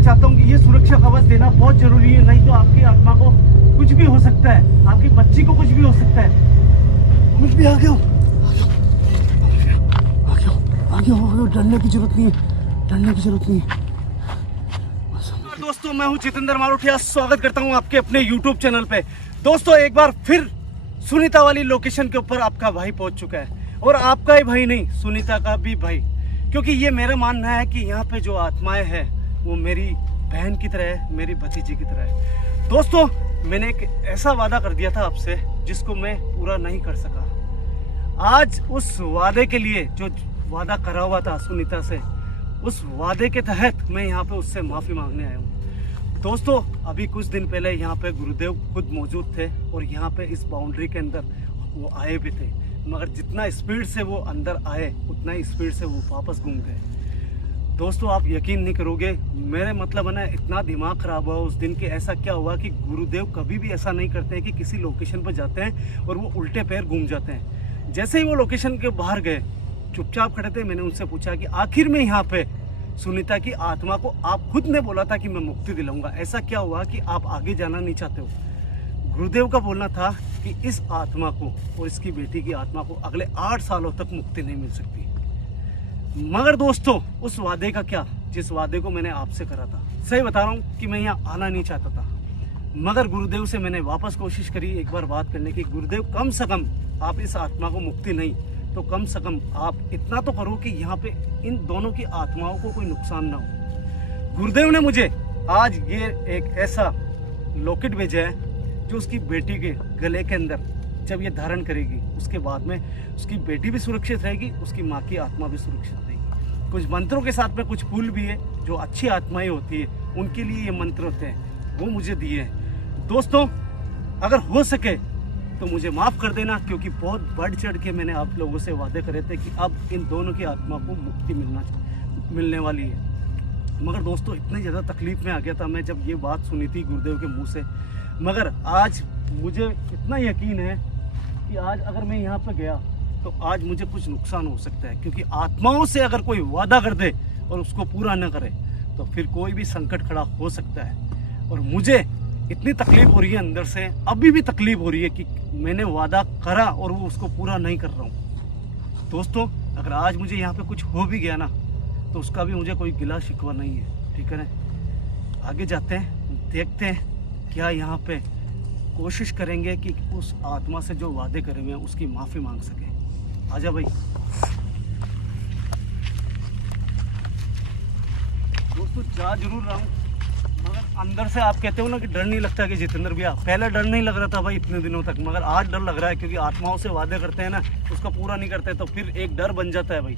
मैं चाहता हूँ कि ये सुरक्षा कवच देना बहुत जरूरी है, नहीं तो आपकी आत्मा को कुछ भी हो सकता है, आपकी बच्ची को कुछ भी हो सकता है। कुछ भी आ गया, डरने की जरूरत नहीं है, डरने की जरूरत नहीं है। दोस्तों मैं हूँ जितेंद्र मारोठिया, स्वागत करता हूँ आपके अपने YouTube चैनल पे। दोस्तों एक बार फिर सुनीता वाली लोकेशन के ऊपर आपका भाई पहुंच चुका है, और आपका ही भाई नहीं, सुनीता का भी भाई, क्योंकि ये मेरा मानना है कि यहाँ पे जो आत्माएं हैं वो मेरी बहन की तरह है, मेरी भतीजी की तरह है। दोस्तों मैंने एक ऐसा वादा कर दिया था आपसे जिसको मैं पूरा नहीं कर सका। आज उस वादे के लिए जो वादा करा हुआ था सुनीता से, उस वादे के तहत मैं यहाँ पे उससे माफ़ी मांगने आया हूँ। दोस्तों अभी कुछ दिन पहले यहाँ पे गुरुदेव खुद मौजूद थे और यहाँ पे इस बाउंड्री के अंदर वो आए भी थे, मगर जितना स्पीड से वो अंदर आए उतना ही स्पीड से वो वापस घूम गए। दोस्तों आप यकीन नहीं करोगे, मेरे मतलब है ना, इतना दिमाग खराब हुआ उस दिन कि ऐसा क्या हुआ कि गुरुदेव कभी भी ऐसा नहीं करते हैं कि किसी लोकेशन पर जाते हैं और वो उल्टे पैर घूम जाते हैं। जैसे ही वो लोकेशन के बाहर गए, चुपचाप खड़े थे। मैंने उनसे पूछा कि आखिर में यहाँ पे सुनीता की आत्मा को आप खुद ने बोला था कि मैं मुक्ति दिलाऊंगा, ऐसा क्या हुआ कि आप आगे जाना नहीं चाहते हो? गुरुदेव का बोलना था कि इस आत्मा को और इसकी बेटी की आत्मा को अगले 8 सालों तक मुक्ति नहीं मिल सकती। मगर दोस्तों उस वादे का क्या, जिस वादे को मैंने आपसे करा था, सही बता रहा हूँ कि मैं यहाँ आना नहीं चाहता था, मगर गुरुदेव से मैंने वापस कोशिश करी एक बार बात करने की। गुरुदेव कम से कम आप इस आत्मा को मुक्ति नहीं तो कम से कम आप इतना तो करो कि यहाँ पे इन दोनों की आत्माओं को कोई नुकसान ना हो। गुरुदेव ने मुझे आज ये एक ऐसा लॉकेट भेजा है जो उसकी बेटी के गले के अंदर जब ये धारण करेगी, उसके बाद में उसकी बेटी भी सुरक्षित रहेगी, उसकी माँ की आत्मा भी सुरक्षित रहेगी। कुछ मंत्रों के साथ में कुछ फूल भी है जो अच्छी आत्माएं होती है उनके लिए ये मंत्र होते हैं, वो मुझे दिए हैं। दोस्तों अगर हो सके तो मुझे माफ़ कर देना, क्योंकि बहुत बढ़ चढ़ के मैंने आप लोगों से वादे करे थे कि अब इन दोनों की आत्मा को मुक्ति मिलने वाली है। मगर दोस्तों इतनी ज़्यादा तकलीफ़ में आ गया था मैं जब ये बात सुनी थी गुरुदेव के मुंह से। मगर आज मुझे इतना यकीन है कि आज अगर मैं यहाँ पर गया तो आज मुझे कुछ नुकसान हो सकता है, क्योंकि आत्माओं से अगर कोई वादा कर दे और उसको पूरा न करे तो फिर कोई भी संकट खड़ा हो सकता है। और मुझे इतनी तकलीफ हो रही है अंदर से, अभी भी तकलीफ हो रही है कि मैंने वादा करा और वो उसको पूरा नहीं कर रहा हूँ। दोस्तों अगर आज मुझे यहाँ पे कुछ हो भी गया ना तो उसका भी मुझे कोई गिला शिकवा नहीं है, ठीक है ना। आगे जाते हैं, देखते हैं क्या यहाँ पे कोशिश करेंगे कि उस आत्मा से जो वादे करे हुए हैं उसकी माफ़ी मांग सके। आजा भाई। दोस्तों जा जरूर रहा हूँ, मगर अंदर से आप कहते हो ना कि डर नहीं लगता कि जितेंद्र भैया, पहले डर नहीं लग रहा था भाई इतने दिनों तक, मगर आज डर लग रहा है, क्योंकि आत्माओं से वादे करते हैं ना, उसका पूरा नहीं करते तो फिर एक डर बन जाता है भाई।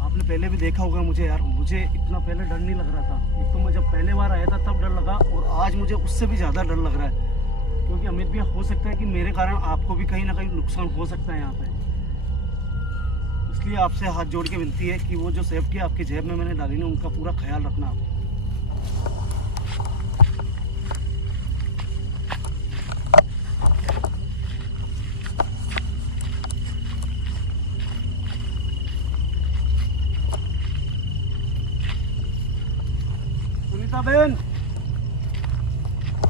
आपने पहले भी देखा होगा मुझे यार, मुझे इतना पहले डर नहीं लग रहा था। एक तो मैं जब पहले बार आया था तब डर लगा, और आज मुझे उससे भी ज़्यादा डर लग रहा है, क्योंकि अमित भैया हो सकता है कि मेरे कारण आपको भी कहीं ना कहीं नुकसान हो सकता है यहाँ पे। इसलिए आपसे हाथ जोड़ के विनती है कि वो जो सेफ्टी आपकी जेब में मैंने डाली ना, उनका पूरा ख्याल रखना आप। सुनीता बहन,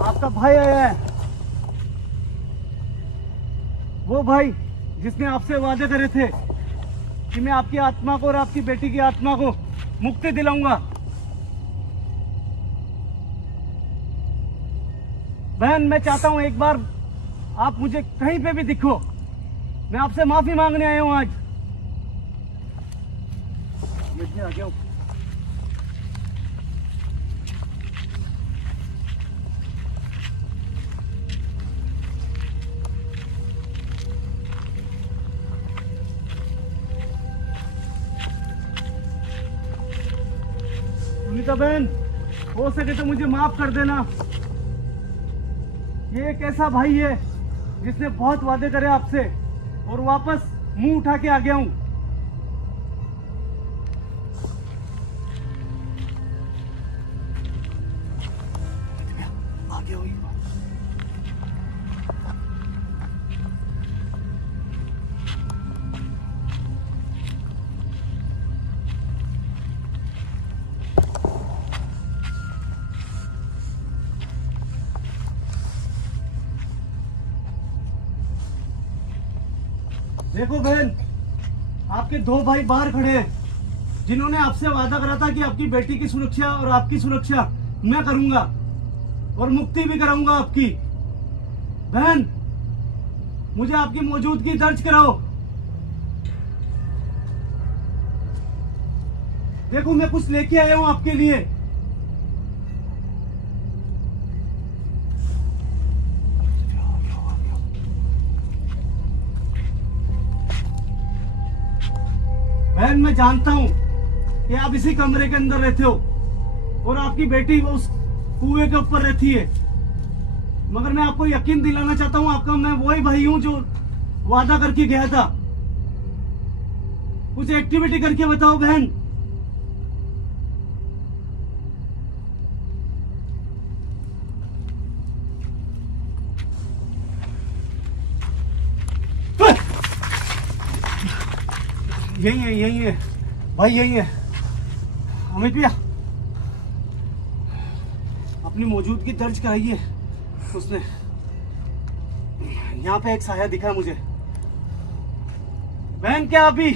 आपका भाई आया है, वो भाई जिसने आपसे वादे करे थे कि मैं आपकी आत्मा को और आपकी बेटी की आत्मा को मुक्ति दिलाऊंगा। बहन मैं चाहता हूं एक बार आप मुझे कहीं पे भी दिखो, मैं आपसे माफी मांगने आया हूं आज। आ गया हूं। सुनीता बहन हो सके तो मुझे माफ कर देना। ये एक ऐसा भाई है जिसने बहुत वादे करे आपसे और वापस मुंह उठा के आ गया हूं। आगे हुई। देखो बहन, आपके दो भाई बाहर खड़े हैं जिन्होंने आपसे वादा करा था कि आपकी बेटी की सुरक्षा और आपकी सुरक्षा मैं करूंगा और मुक्ति भी कराऊंगा आपकी। बहन, मुझे आपकी मौजूदगी दर्ज कराओ। देखो मैं कुछ लेके आया हूं आपके लिए। बहन, मैं जानता हूं कि आप इसी कमरे के अंदर रहते हो और आपकी बेटी उस कुएं के ऊपर रहती है, मगर मैं आपको यकीन दिलाना चाहता हूं आपका मैं वही भाई हूं जो वादा करके गया था। कुछ एक्टिविटी करके बताओ बहन। यही है भाई, यही है अमित भैया। अपनी मौजूदगी दर्ज कराइए। उसने यहाँ पे एक साया दिखा मुझे। बहन, क्या अभी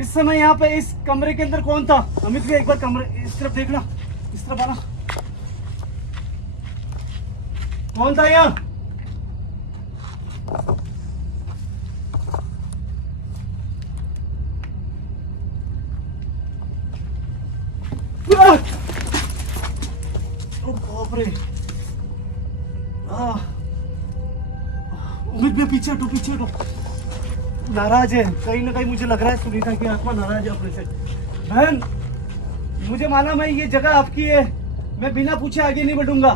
इस समय यहाँ पे इस कमरे के अंदर कौन था? अमित भैया एक बार कमरे इस तरफ देखना, इस तरफ आना। कौन था यहाँ? बाप रे! उम्मीद भी पीछे हटो, पीछे हटो। नाराज है कहीं ना कहीं, मुझे लग रहा है सुनीता की आत्मा नाराज है अपने से। बहन, मुझे मालूम है ये जगह आपकी है, मैं बिना पूछे आगे नहीं बढ़ूंगा।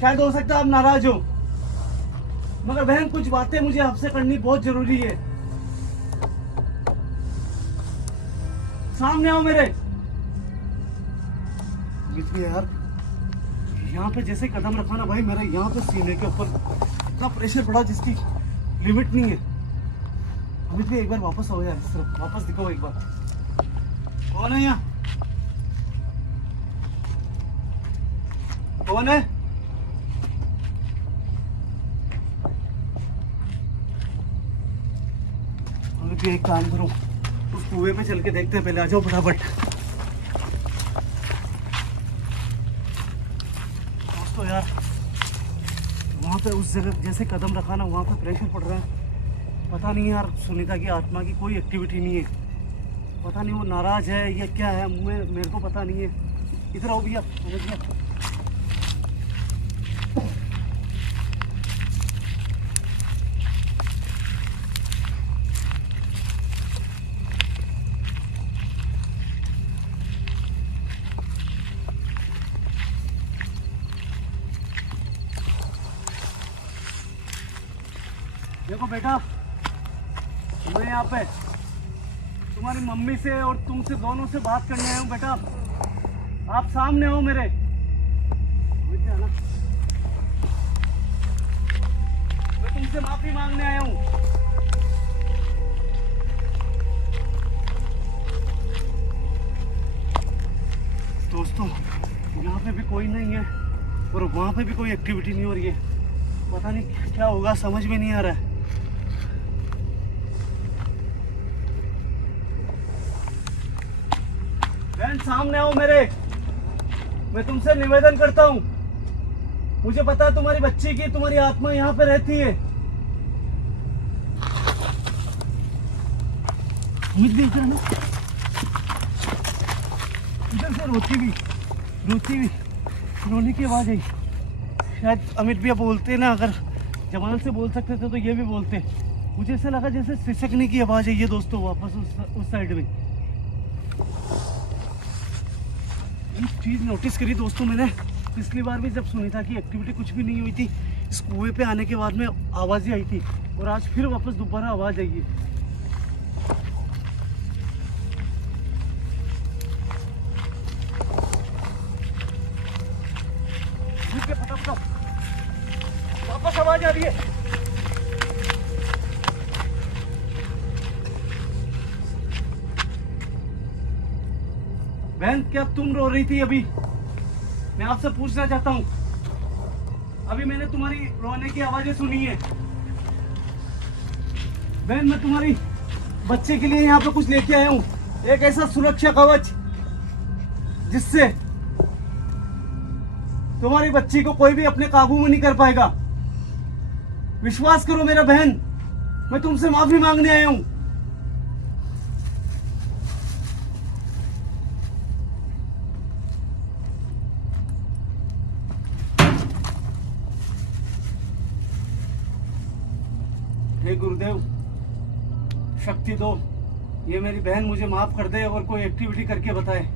शायद हो सकता है आप नाराज हो, मगर बहन कुछ बातें मुझे आपसे करनी बहुत जरूरी है। सामने आओ मेरे। यार यहाँ पे जैसे कदम रखा ना भाई, मेरा यहाँ पे सीने के ऊपर इतना प्रेशर पड़ा जिसकी लिमिट नहीं है। अमित भी एक बार वापस आओ यार, इस तरफ वापस दिखाओ एक बार। कौन है यहाँ? कौन है? अमित भी एक काम करो, उस कुएं पे चल के देखते हैं पहले। आ जाओ फटाफट। तो यार वहाँ पे उस जगह जैसे कदम रखा ना, वहाँ पे प्रेशर पड़ रहा है। पता नहीं यार, सुनीता की आत्मा की कोई एक्टिविटी नहीं है। पता नहीं वो नाराज है या क्या है, मेरे को पता नहीं है। इधर आओ भैया, भैया। देखो बेटा, मैं यहाँ पे तुम्हारी मम्मी से और तुमसे दोनों से बात करने आया हूँ। बेटा आप सामने हो मेरे। मैं तुमसे माफी मांगने आया हूँ। दोस्तों, यहाँ पे भी कोई नहीं है और वहाँ पे भी कोई एक्टिविटी नहीं हो रही है। पता नहीं क्या होगा, समझ में नहीं आ रहा है। बहन सामने आओ मेरे। मैं तुमसे निवेदन करता हूँ, मुझे पता है तुम्हारी बच्ची की, तुम्हारी आत्मा यहाँ पे रहती है। उम्मीद भी इधर ना, इधर से रोती हुई रोने की आवाज आई। शायद अमित भैया बोलते ना, अगर जवान से बोल सकते थे तो ये भी बोलते। मुझे ऐसा लगा जैसे सिसकने की आवाज है ये दोस्तों, वापस उस साइड में। एक चीज नोटिस करी दोस्तों मैंने, पिछली बार भी जब सुनीता की एक्टिविटी कुछ भी नहीं हुई थी, इस कुएं पे आने के बाद में आवाज ही आई थी, और आज फिर वापस दोबारा आवाज आई है। मुझे बहन क्या तुम रो रही थी अभी? मैं आपसे पूछना चाहता हूँ, अभी मैंने तुम्हारी रोने की आवाजें सुनी है। बहन मैं तुम्हारी बच्चे के लिए यहाँ पे कुछ लेके आया हूँ, एक ऐसा सुरक्षा कवच जिससे तुम्हारी बच्ची को कोई भी अपने काबू में नहीं कर पाएगा। विश्वास करो मेरा बहन, मैं तुमसे माफी मांगने आया हूँ। हे गुरुदेव, शक्ति दो, ये मेरी बहन मुझे माफ कर दे और कोई एक्टिविटी करके बताए।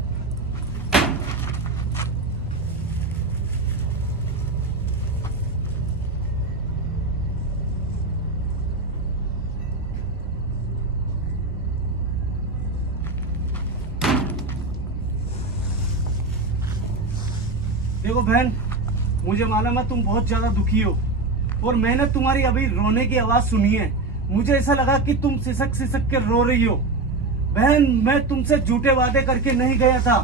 देखो बहन, मुझे मालूम है तुम बहुत ज्यादा दुखी हो और मैंने तुम्हारी अभी रोने की आवाज सुनी है। मुझे ऐसा लगा कि तुम सिसक सिसक के रो रही हो। बहन मैं तुमसे झूठे वादे करके नहीं गया था,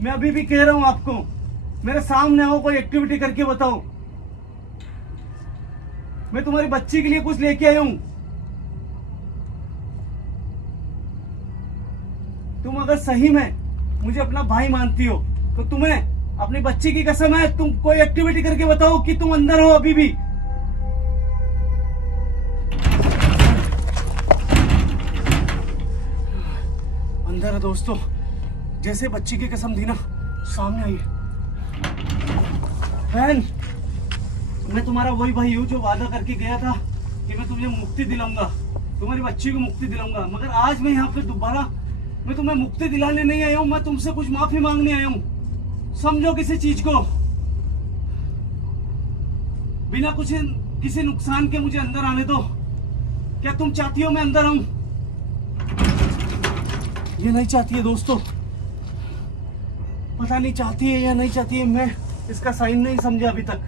मैं अभी भी कह रहा हूं आपको, मेरे सामने आओ, कोई एक्टिविटी करके बताओ। मैं तुम्हारी बच्ची के लिए कुछ लेके आया हूं। तुम अगर सही में मुझे अपना भाई मानती हो तो तुम्हें अपनी बच्ची की कसम है, तुम कोई एक्टिविटी करके बताओ कि तुम अंदर हो अभी भी। अंदर है दोस्तों, जैसे बच्ची की कसम दी ना, सामने आइए। बहन मैं तुम्हारा वही भाई हूँ जो वादा करके गया था कि मैं तुम्हें मुक्ति दिलाऊंगा, तुम्हारी बच्ची को मुक्ति दिलाऊंगा। मगर आज मैं यहाँ पे दोबारा, मैं तुम्हें मुक्ति दिलाने नहीं आया हूँ, मैं तुमसे कुछ माफी मांगने आया हूँ। समझो किसी चीज को, बिना कुछ किसी नुकसान के मुझे अंदर आने दो। क्या तुम चाहती हो मैं अंदर आऊं? ये नहीं चाहती है दोस्तों, पता नहीं चाहती है या नहीं चाहती है, मैं इसका साइन नहीं समझा अभी तक।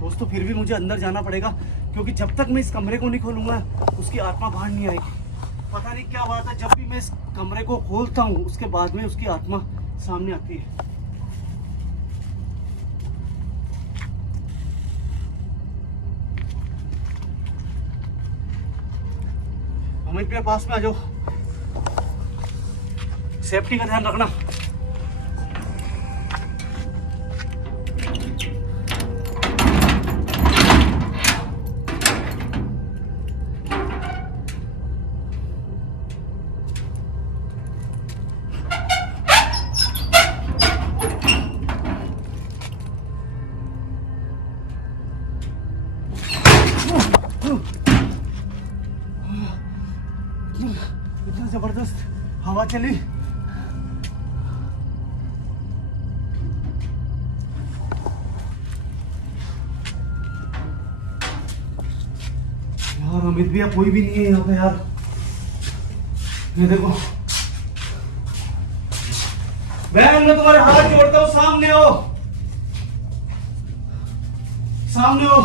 दोस्तों फिर भी मुझे अंदर जाना पड़ेगा, क्योंकि जब तक मैं इस कमरे को नहीं खोलूंगा उसकी आत्मा बाहर नहीं आएगी। पता नहीं क्या बात है, जब भी मैं इस कमरे को खोलता हूँ उसके बाद में उसकी आत्मा सामने आती है। अमित भैया पास में आ जाओ, सेफ्टी का ध्यान रखना। इतना जबरदस्त हवा चली, यार अमित भैया कोई भी नहीं है यहाँ पे यार। ये देखो बहन, मैं तुम्हारे हाथ जोड़ता हूँ, सामने आओ, सामने आओ।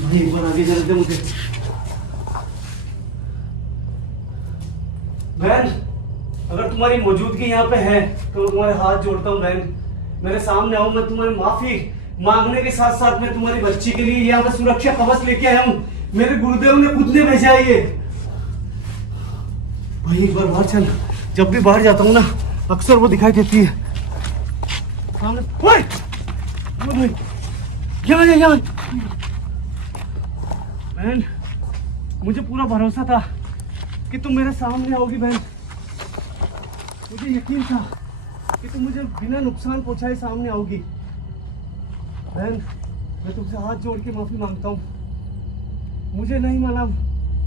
भाई एक बार आगे चलते मुझे। बहन अगर तुम्हारी मौजूदगी यहाँ पे है तो मैं तुम्हारे हाथ जोड़ता हूँ बहन, मेरे सामने आओ। मैं तुम्हारी माफी मांगने के साथ साथ मैं तुम्हारी बच्ची के लिए यहाँ पे सुरक्षा कवच लेके आया हूँ, मेरे गुरुदेव ने खुद ने भेजा है ये। भाई एक बार बाहर चल, जब भी बाहर जाता हूँ ना अक्सर वो दिखाई देती है सामने। ओए भाई यहाँ बहन, मुझे पूरा भरोसा था कि तुम मेरे सामने आओगी बहन, मुझे यकीन था कि तुम मुझे बिना नुकसान पहुंचाए सामने आओगी। बहन मैं तुमसे हाथ जोड़ के माफी मांगता हूँ, मुझे नहीं मालूम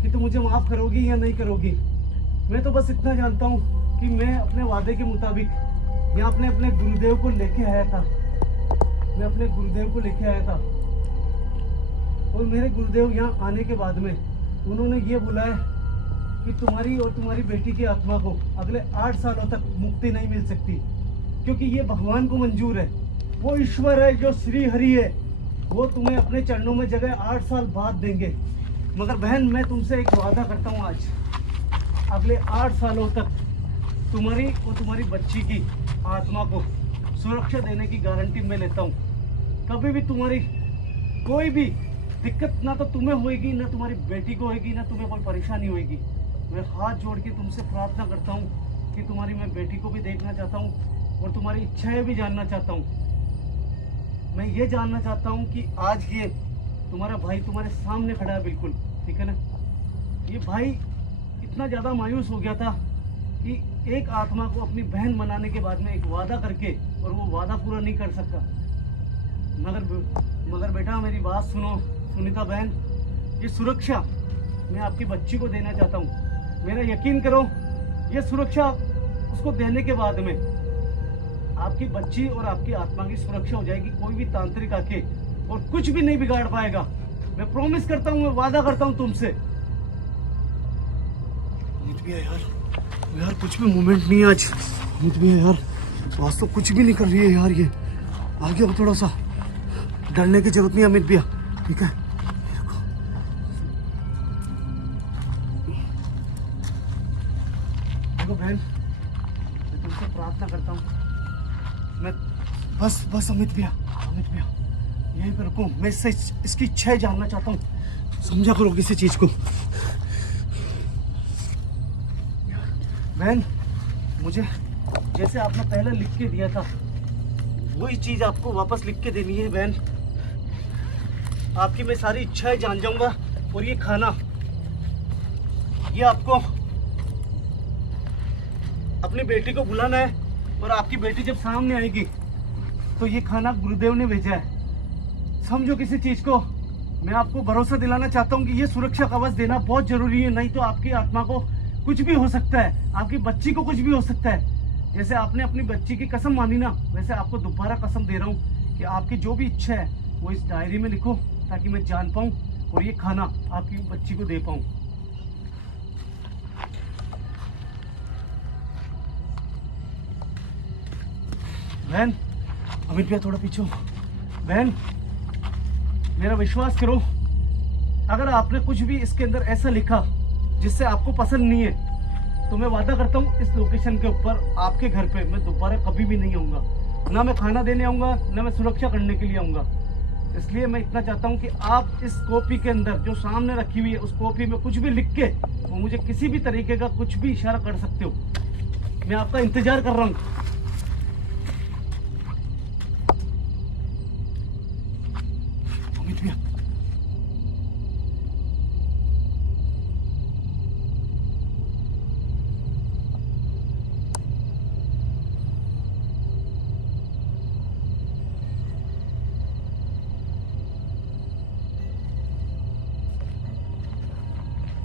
कि तुम मुझे माफ करोगी या नहीं करोगी। मैं तो बस इतना जानता हूँ कि मैं अपने वादे के मुताबिक यहाँ अपने गुरुदेव को लेके आया था, मैं अपने गुरुदेव को लेके आया था। और मेरे गुरुदेव यहाँ आने के बाद में उन्होंने ये बुलाया कि तुम्हारी और तुम्हारी बेटी की आत्मा को अगले 8 सालों तक मुक्ति नहीं मिल सकती, क्योंकि ये भगवान को मंजूर है। वो ईश्वर है जो श्री हरि है, वो तुम्हें अपने चरणों में जगह 8 साल बाद देंगे। मगर बहन मैं तुमसे एक वादा करता हूँ आज, अगले 8 सालों तक तुम्हारी और तुम्हारी बच्ची की आत्मा को सुरक्षा देने की गारंटी मैं लेता हूँ। कभी भी तुम्हारी कोई भी दिक्कत ना तो तुम्हें होएगी, ना तुम्हारी बेटी को होएगी, ना तुम्हें कोई परेशानी होएगी। मैं हाथ जोड़ के तुमसे प्रार्थना करता हूँ कि तुम्हारी मैं बेटी को भी देखना चाहता हूँ और तुम्हारी इच्छाएं भी जानना चाहता हूँ। मैं ये जानना चाहता हूँ कि आज ये तुम्हारा भाई तुम्हारे सामने खड़ा है बिल्कुल, ठीक है ना। ये भाई इतना ज़्यादा मायूस हो गया था कि एक आत्मा को अपनी बहन बनाने के बाद में एक वादा करके और वो वादा पूरा नहीं कर सकता। मगर बेटा मेरी बात सुनो सुनीता बहन, ये सुरक्षा मैं आपकी बच्ची को देना चाहता हूँ। मेरा यकीन करो, ये सुरक्षा उसको देने के बाद में आपकी बच्ची और आपकी आत्मा की सुरक्षा हो जाएगी। कोई भी तांत्रिक आके और कुछ भी नहीं बिगाड़ पाएगा। मैं प्रॉमिस करता हूँ, मैं वादा करता हूँ तुमसे। यार कुछ भी मूवमेंट नहीं है आज। यार आज तो कुछ भी नहीं कर रही है यार। ये आगे अब थोड़ा सा डरने की जरूरत नहीं अमित भैया, ठीक है। देखो बहन, मैं तुमसे प्रार्थना करता हूँ, मैं बस अमित भैया यहीं पे रुको। मैं इससे इसकी इच्छा जानना चाहता हूँ, समझा करो किसी चीज को। बहन मुझे जैसे आपने पहले लिख के दिया था वही चीज आपको वापस लिख के देनी है बहन। आपकी मैं सारी इच्छाएं जान जाऊंगा और ये खाना ये आपको अपनी बेटी को बुलाना है और आपकी बेटी जब सामने आएगी तो ये खाना गुरुदेव ने भेजा है। समझो किसी चीज को। मैं आपको भरोसा दिलाना चाहता हूँ कि ये सुरक्षा कवच देना बहुत जरूरी है, नहीं तो आपकी आत्मा को कुछ भी हो सकता है, आपकी बच्ची को कुछ भी हो सकता है। जैसे आपने अपनी बच्ची की कसम मानी ना, वैसे आपको दोबारा कसम दे रहा हूँ कि आपकी जो भी इच्छा है वो इस डायरी में लिखो ताकि मैं जान पाऊँ और ये खाना आपकी बच्ची को दे पाऊँ। बहन अमित भैया थोड़ा पीछे हो। बहन मेरा विश्वास करो, अगर आपने कुछ भी इसके अंदर ऐसा लिखा जिससे आपको पसंद नहीं है तो मैं वादा करता हूँ इस लोकेशन के ऊपर आपके घर पे मैं दोबारा कभी भी नहीं आऊँगा। ना मैं खाना देने आऊँगा, ना मैं सुरक्षा करने के लिए आऊँगा। इसलिए मैं इतना चाहता हूँ कि आप इस कॉपी के अंदर जो सामने रखी हुई है उस कॉपी में कुछ भी लिख के वो मुझे किसी भी तरीके का कुछ भी इशारा कर सकते हो। मैं आपका इंतजार कर रहा हूँ। अमित भैया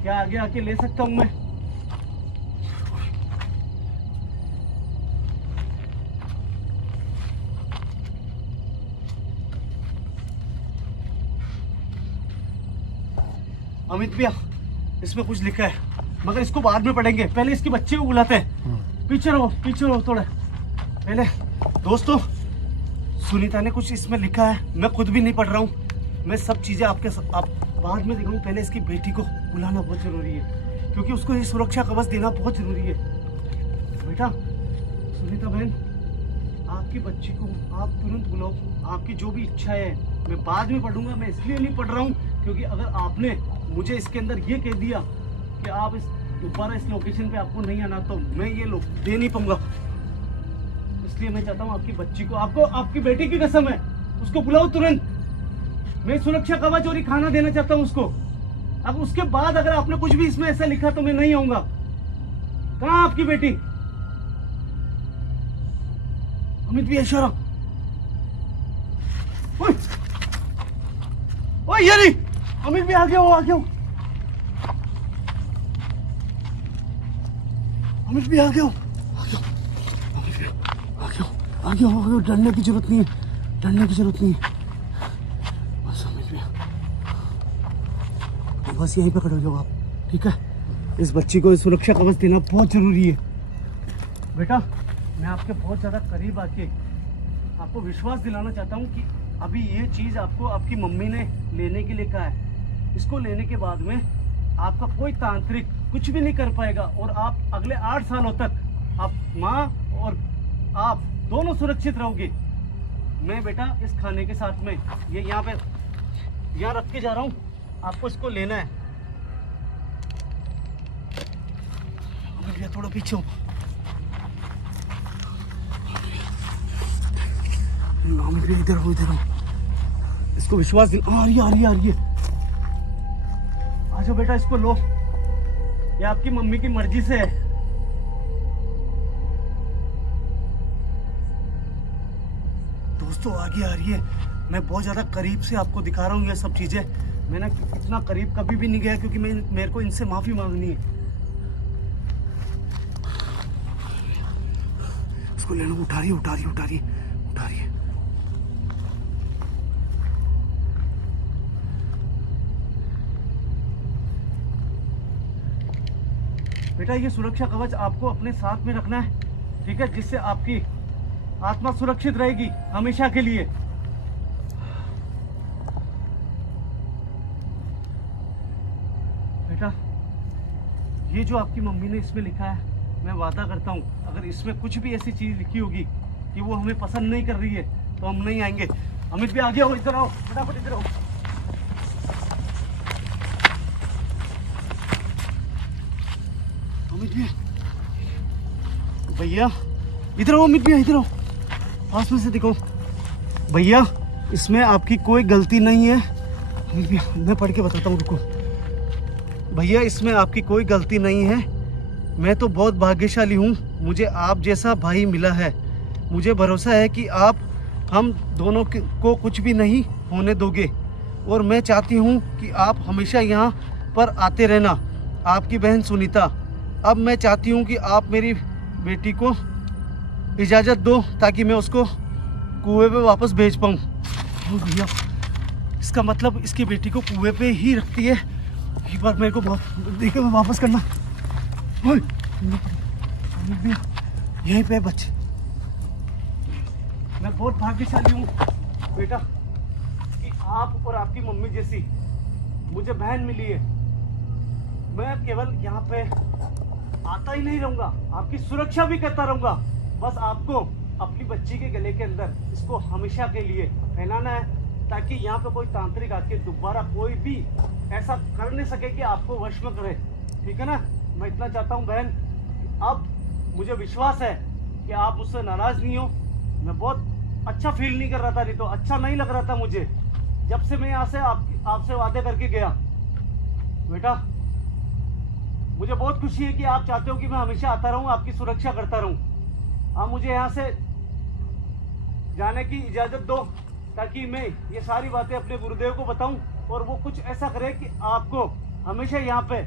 क्या आगे आके ले सकता हूं मैं? अमित भैया इसमें कुछ लिखा है मगर इसको बाद में पढ़ेंगे, पहले इसके बच्चे को बुलाते हैं। पीछे रहो थोड़ा। पहले दोस्तों सुनीता ने कुछ इसमें लिखा है, मैं खुद भी नहीं पढ़ रहा हूँ। मैं सब चीजें आप बाद में दिखाऊं। पहले इसकी बेटी को बुलाना बहुत जरूरी है क्योंकि उसको ये सुरक्षा कवच देना बहुत जरूरी है। बेटा सुनीता बहन आपकी बच्ची को आप तुरंत बुलाओ। आपकी जो भी इच्छा है मैं बाद में पढ़ूंगा। मैं इसलिए नहीं पढ़ रहा हूँ क्योंकि अगर आपने मुझे इसके अंदर ये कह दिया कि आप दोबारा इस लोकेशन पे आपको नहीं आना तो मैं ये दे नहीं पाऊंगा। इसलिए मैं चाहता हूँ आपकी बच्ची को, आपको आपकी बेटी की कसम है, उसको बुलाओ तुरंत। मैं सुरक्षा कवच और खाना देना चाहता हूँ उसको। अब उसके बाद अगर आपने कुछ भी इसमें ऐसा लिखा तो मैं नहीं आऊंगा। कहाँ आपकी बेटी? अमित भी इशारा। ओए यारी अमित भी आ गया हो। अमित भी आ गया हो। डरने की जरूरत नहीं है। बस यहीं पे खड़े हो जाओ आप, ठीक है। इस बच्ची को सुरक्षा कवच देना बहुत जरूरी है। बेटा मैं आपके बहुत ज़्यादा करीब आके आपको विश्वास दिलाना चाहता हूँ कि अभी ये चीज़ आपको आपकी मम्मी ने लेने के लिए कहा है। इसको लेने के बाद में आपका कोई तांत्रिक कुछ भी नहीं कर पाएगा और आप अगले 8 सालों तक आप माँ और आप दोनों सुरक्षित रहोगे। मैं बेटा इस खाने के साथ में ये यहाँ रख के जा रहा हूँ, आपको इसको लेना है। थोड़ा पीछे हो, इधर हो, इसको विश्वास दिल। आ रही है। आ जाओ बेटा, इसको लो, ये आपकी मम्मी की मर्जी से है। दोस्तों आगे आ रही है। मैं बहुत ज्यादा करीब से आपको दिखा रहा हूँ ये सब चीजें। मैंने इतना करीब कभी भी नहीं गया क्योंकि मेरे को इनसे माफी मांगनी है। इसको लेना, उठा रही है। बेटा ये सुरक्षा कवच आपको अपने साथ में रखना है, ठीक है, जिससे आपकी आत्मा सुरक्षित रहेगी हमेशा के लिए। बेटा ये जो आपकी मम्मी ने इसमें लिखा है, मैं वादा करता हूँ अगर इसमें कुछ भी ऐसी चीज लिखी होगी कि वो हमें पसंद नहीं कर रही है तो हम नहीं आएंगे। अमित भी आगे आओ, इधर आओ, फटाफट इधर आओ। अमित भैया इधर आओ, अमित भैया इधर आओ, पास में से देखो। भैया इसमें आपकी कोई गलती नहीं है। अमित भैया मैं पढ़ के बताता हूँ, रुको। भैया इसमें आपकी कोई गलती नहीं है। मैं तो बहुत भाग्यशाली हूँ, मुझे आप जैसा भाई मिला है। मुझे भरोसा है कि आप हम दोनों को कुछ भी नहीं होने दोगे और मैं चाहती हूँ कि आप हमेशा यहाँ पर आते रहना। आपकी बहन सुनीता। अब मैं चाहती हूँ कि आप मेरी बेटी को इजाज़त दो ताकि मैं उसको कुएं पे वापस भेज पाऊँ। भैया इसका मतलब इसकी बेटी को कुएं पे ही रखती है। एक बार मेरे को देखो वापस करना। यहीं पे बच्चे, मैं बहुत भाग्यशाली हूँ बेटा कि आप और आपकी मम्मी जैसी मुझे बहन मिली है। मैं केवल यहाँ पे आता ही नहीं रहूँगा, आपकी सुरक्षा भी करता रहूँगा। बस आपको अपनी बच्ची के गले के अंदर इसको हमेशा के लिए पहनाना है ताकि यहाँ पे कोई तांत्रिक आके दोबारा कोई भी ऐसा कर नहीं सके कि आपको वश में करे, ठीक है ना। मैं इतना चाहता हूँ बहन, अब मुझे विश्वास है कि आप मुझसे नाराज नहीं हो। मैं बहुत अच्छा फील नहीं कर रहा था, नहीं तो अच्छा नहीं लग रहा था मुझे जब से मैं यहाँ से आपसे वादे करके गया। बेटा मुझे बहुत खुशी है कि आप चाहते हो कि मैं हमेशा आता रहूं, आपकी सुरक्षा करता रहूं। आप मुझे यहाँ से जाने की इजाजत दो ताकि मैं ये सारी बातें अपने गुरुदेव को बताऊं और वो कुछ ऐसा करे कि आपको हमेशा यहाँ पे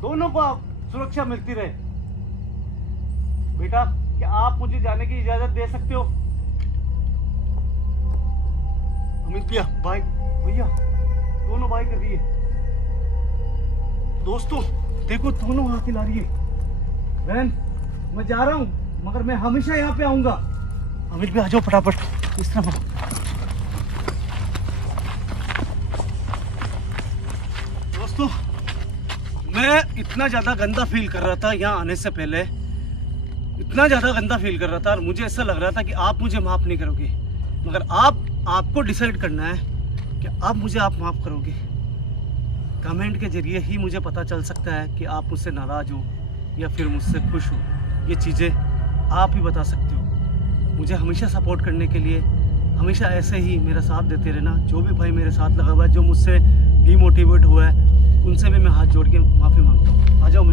दोनों को सुरक्षा मिलती रहे। बेटा क्या आप मुझे जाने की इजाजत दे सकते हो? अमित भैया बाइक, भैया दोनों बाइक कर रही है। दोस्तों देखो दोनों हाथ हिला रही है। बहन मैं जा रहा हूँ मगर मैं हमेशा यहाँ पे आऊंगा। अमित भैया आ जाओ फटाफट इस तरफ। दोस्तों मैं इतना ज्यादा गंदा फील कर रहा था यहाँ आने से पहले, इतना ज्यादा गंदा फील कर रहा था और मुझे ऐसा लग रहा था कि आप मुझे माफ नहीं करोगे, मगर आपको डिसाइड करना है कि आप मुझे माफ करोगे। कमेंट के जरिए ही मुझे पता चल सकता है कि आप मुझसे नाराज हो या फिर मुझसे खुश हो। ये चीज़ें आप ही बता सकते हो। मुझे हमेशा सपोर्ट करने के लिए हमेशा ऐसे ही मेरा साथ देते रहना। जो भी भाई मेरे साथ लगा हुआ है, जो मुझसे डीमोटिवेट हुआ है, उनसे भी मैं हाथ जोड़ के माफ़ी मांगता हूँ। आ जाओ।